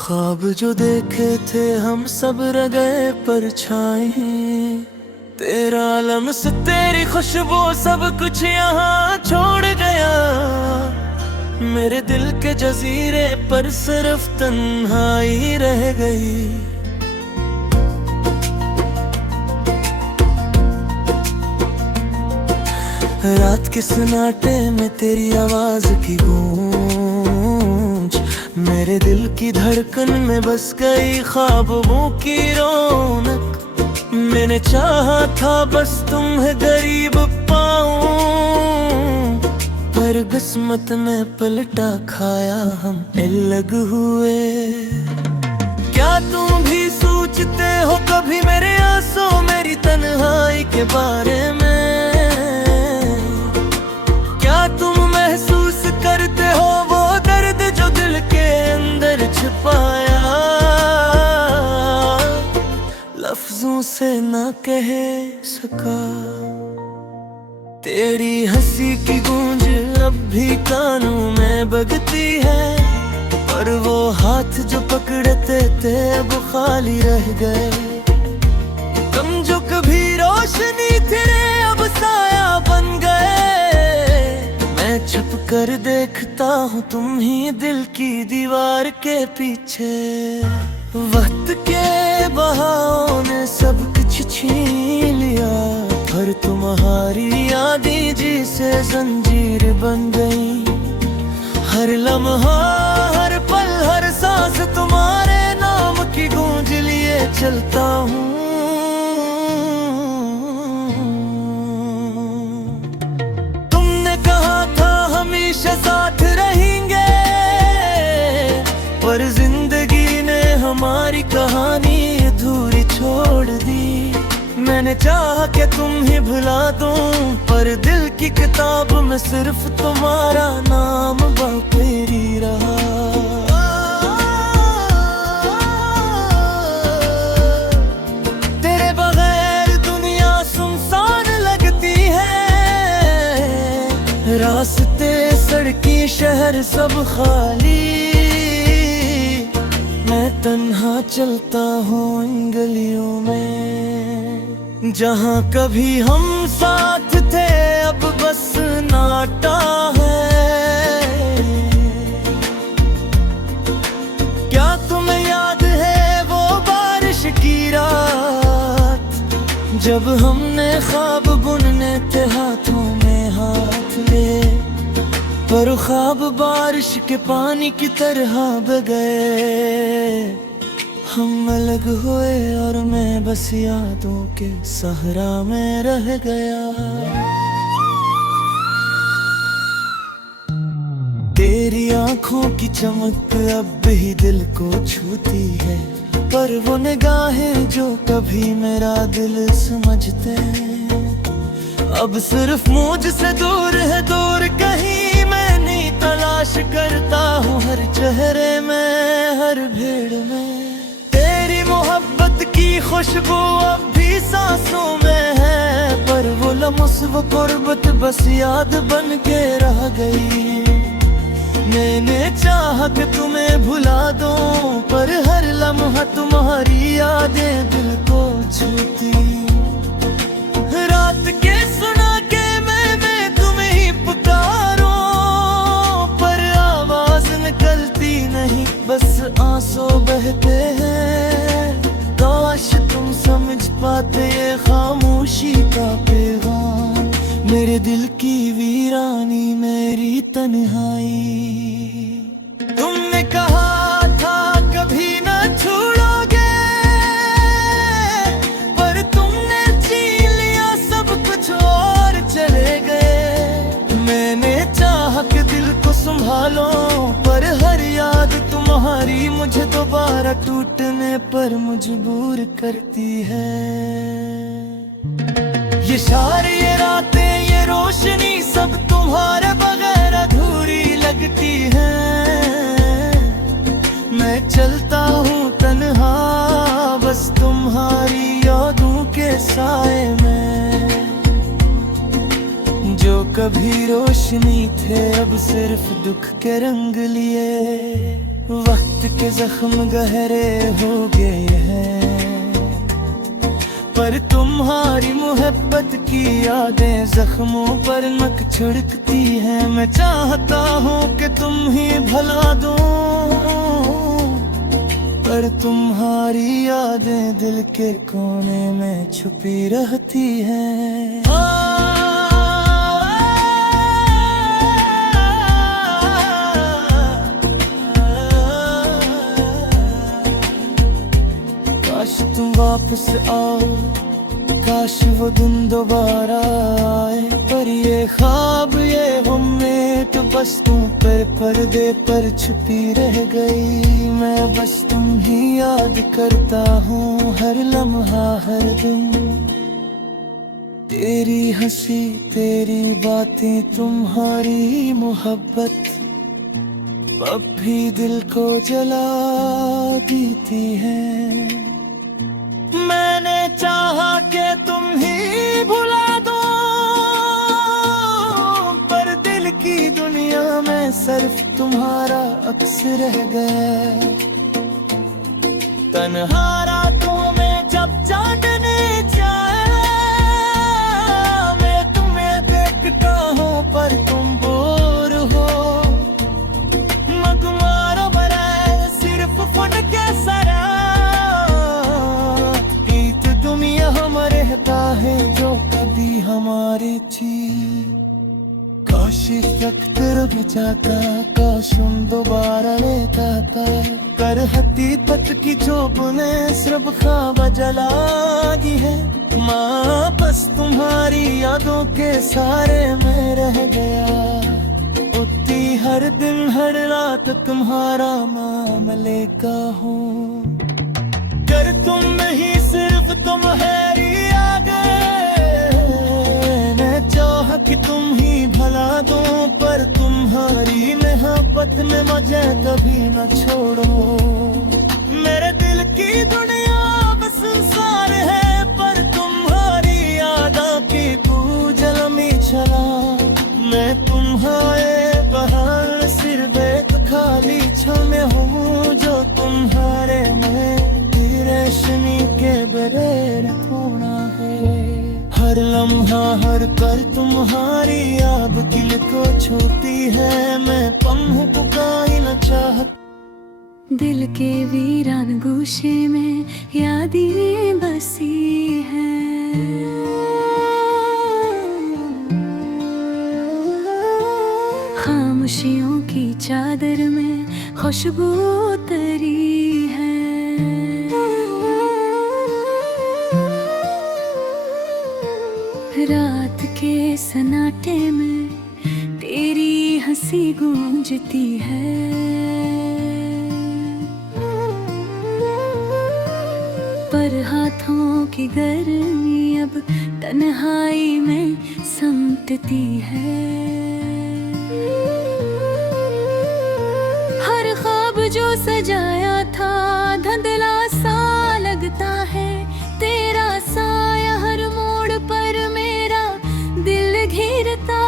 ख्वाब जो देखे थे हम सब रह गए परछाई। तेरा लम्स तेरी खुशबू सब कुछ यहाँ छोड़ गया। मेरे दिल के जजीरे पर सिर्फ तन्हाई रह गई। रात के सन्नाटे में तेरी आवाज की गूंज मेरे दिल की धड़कन में बस गई। ख्वाबों की रौनक मैंने चाहा था बस तुम्हें गरीब पाऊं, पर किस्मत ने पलटा खाया हम अलग हुए। क्या तुम भी सोचते हो कभी मेरे आंसू मेरी तन्हाई के बारे में? क्या तुम महसूस करते हो वो दर्द जो दिल के अंदर छिपाया, लफ्जों से ना कह सका? तेरी हंसी की गूंज अब भी कानों में बजती है, पर वो हाथ जो पकड़ते थे अब खाली रह गए। तुम जो कभी रोशनी थे अब साया बन गए। मैं छुप कर देखता हूँ तुम ही दिल की दीवार के पीछे। वक्त के बहाव ने सब कुछ छीन लिया, पर तुम्हारी यादें जी से जंजीर बन गई। हर लम्हा हर पल हर सांस तुम्हारे नाम की गूंज लिए चलता हूँ। तुमने कहा था हमेशा साथ रहेंगे, पर जिंदगी ने हमारी कहानी अधूरी छोड़ दी। मैंने चाहा कि तुम ही भुला दूं, पर दिल की किताब में सिर्फ तुम्हारा नाम बाकी रहा। तेरे बगैर दुनिया सुनसान लगती है, रास्ते सड़की शहर सब खाली। मैं तन्हा चलता हूँ इन गलियों में, जहाँ कभी हम साथ थे अब बस नाटा है। क्या तुम्हें याद है वो बारिश की रात, जब हमने ख्वाब बुनने थे हाथों में हाथ ले, पर ख्वाब बारिश के पानी की तरह बह गए। हम अलग हुए और मैं बस यादों के सहरा में रह गया। तेरी आंखों की चमक अब भी दिल को छूती है, पर वो निगाहें जो कभी मेरा दिल समझते हैं अब सिर्फ मुझसे दूर है। दूर कहीं मैं नहीं तलाश करता हूँ हर चेहरे में हर भीड़ में। मोहब्बत की खुशबू अब भी सांसों में है, पर वो लम्स वो कुर्बत बस याद बन के रह गई। मैंने चाहा कि तुम्हें भुला दूं, पर हर लम्हा तुम्हारी यादें दिल को छूती। रात के सुना के मैं तुम्हें ही पुकारूं, पर आवाज निकलती नहीं बस आंसू बहते हैं। काश तुम समझ पाते ये खामोशी का पैगाम, मेरे दिल की वीरानी मेरी तन्हाई। तुमने कहा था कभी न छोड़ोगे, पर तुमने छीन लिया सब कुछ और चले गए। मैंने चाहा कि दिल को संभालो, पर हर याद तुम्हारी मुझे दोबारा टूटने पर मजबूर करती है। ये शार ये रातें ये रोशनी सब तुम्हारे बगैर अधूरी लगती है। मैं चलता हूँ तन्हा बस तुम्हारी यादों के साए में, जो कभी रोशनी थे अब सिर्फ दुख के रंग लिए। वक्त के जख्म गहरे हो गए हैं, पर तुम्हारी मोहब्बत की यादें जख्मों पर नमक छिड़कती हैं। मैं चाहता हूँ कि तुम ही भला दो, पर तुम्हारी यादें दिल के कोने में छुपी रहती हैं। काश तुम वापस आओ, काश वो दिन दोबारा आए, पर ये ख्वाब ये उम्मीद तो बस तुम पर पर्दे पर छुपी रह गई। मैं बस तुम ही याद करता हूँ हर लम्हा हर दिन, तेरी हंसी तेरी बातें तुम्हारी मोहब्बत अब भी दिल को जला देती है। मैंने चाहा कि तुम ही भुला दो, पर दिल की दुनिया में सिर्फ तुम्हारा अक्स रह गया। तन्हा रातों में जब चांदनी जाए, मैं तुम्हें देखता हूँ पर तुम बोर हो। मगमारो बराए सिर्फ फन के सरा, रहता है जो कभी हमारी थी। काश वक्त रुक जाता, काश हम दोबारा लेता था, कर हकीकत की जो बुने सिर्फ ख्वाब जलागी है। माँ बस तुम्हारी यादों के सारे में रह गया, उतनी हर दिन हर रात तुम्हारा मामले का हूँ। कर तुम नहीं सिर्फ तुम्हारी चाह कि तुम ही भला दो, पर तुम्हारी मोहब्बत में मुझे कभी न छोड़ो। मेरे दिल की दुनिया बस संसार है, पर तुम्हारी यादों की पूजल में चला। मैं तुम्हारे बहार सिर्फ एक खाली छम हूँ, जो तुम्हारे में रोशनी के बगैर होना है। हर लम्हा हर कर तुम्हारी याद दिल को छूती है, मैं पम्ह पुकार न चाहता। दिल के वीरान गोशे में यादें बसी हैं, खामोशियों की चादर में खुशबू तरी है। रात के सन्नाटे में तेरी हंसी गूंजती है, पर हाथों की गर्मी अब तन्हाई में समटती है। हर ख्वाब जो सजाया था धुंधला सा लगता है, तेरा साया हर मोड़ पर मेरा दिल घिरता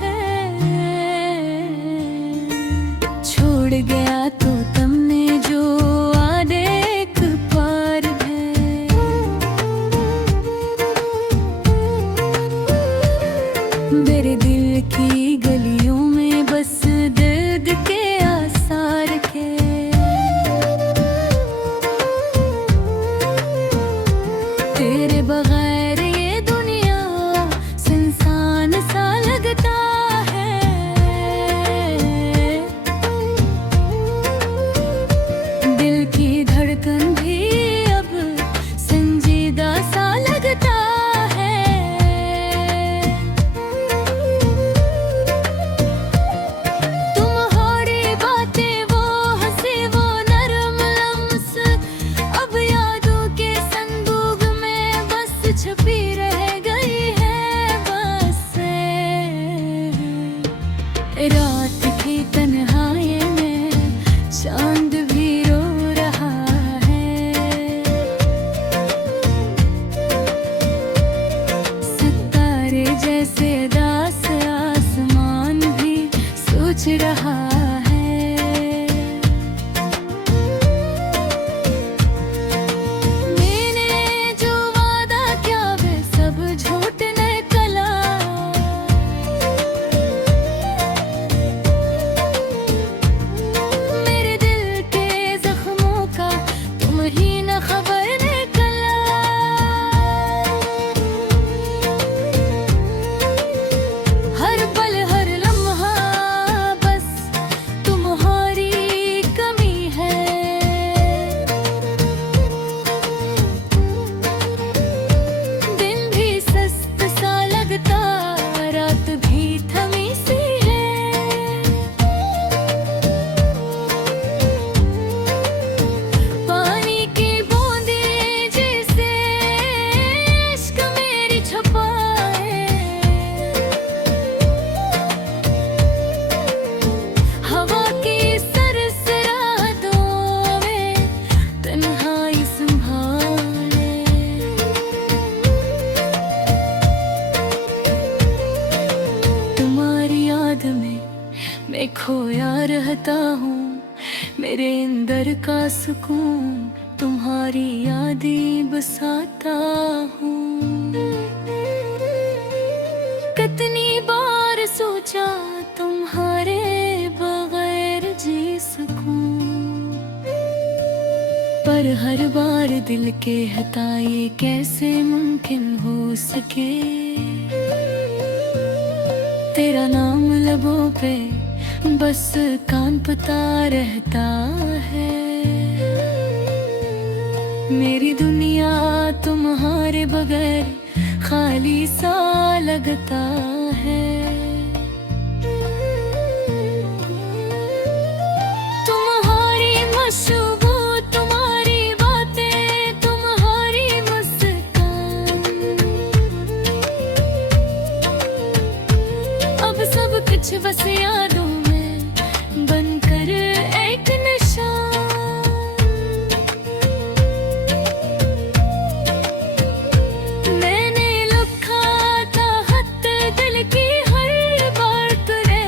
है। छोड़ गया तो तुमने जो आदे एक पार है, मेरे दिल की गलियों में बस दर्द के आसार के। मेरे अंदर का सुकून तुम्हारी यादें बसाता हूँ। कितनी बार सोचा तुम्हारे बगैर जी सकूं, पर हर बार दिल के हता ये कैसे मुमकिन हो सके। तेरा नाम लबों पे बस कांपता रहता है। मेरी दुनिया तुम्हारे बगैर खाली सा लगता है। तुम्हारी खुशबू, तुम्हारी बातें, तुम्हारी मुस्कान, अब सब कुछ बस यादों में बनकर एक निशान। मैंने लिखा था खत दिल की हर बात रे,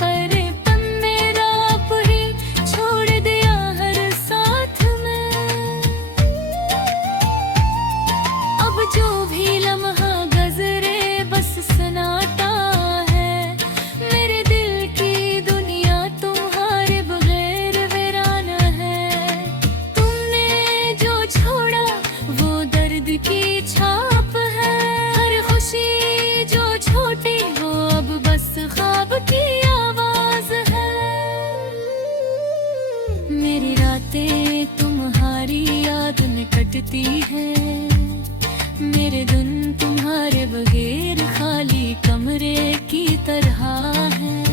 पर तुम मेरा आप ही छोड़ दिया हर साथ में। अब जो भी लम्हा गुजरे बस सन्नाटा है। मेरे दिल की दुनिया तुम्हारे बगैर वीरान है। तुमने जो छोड़ा वो दर्द की छाप है। हर खुशी जो छोटी वो अब बस ख्वाब की आवाज है। मेरी रातें तुम्हारी याद में कटती हैं। मेरे दिन तुम्हारे बगैर खाली कमरे की तरह हैं।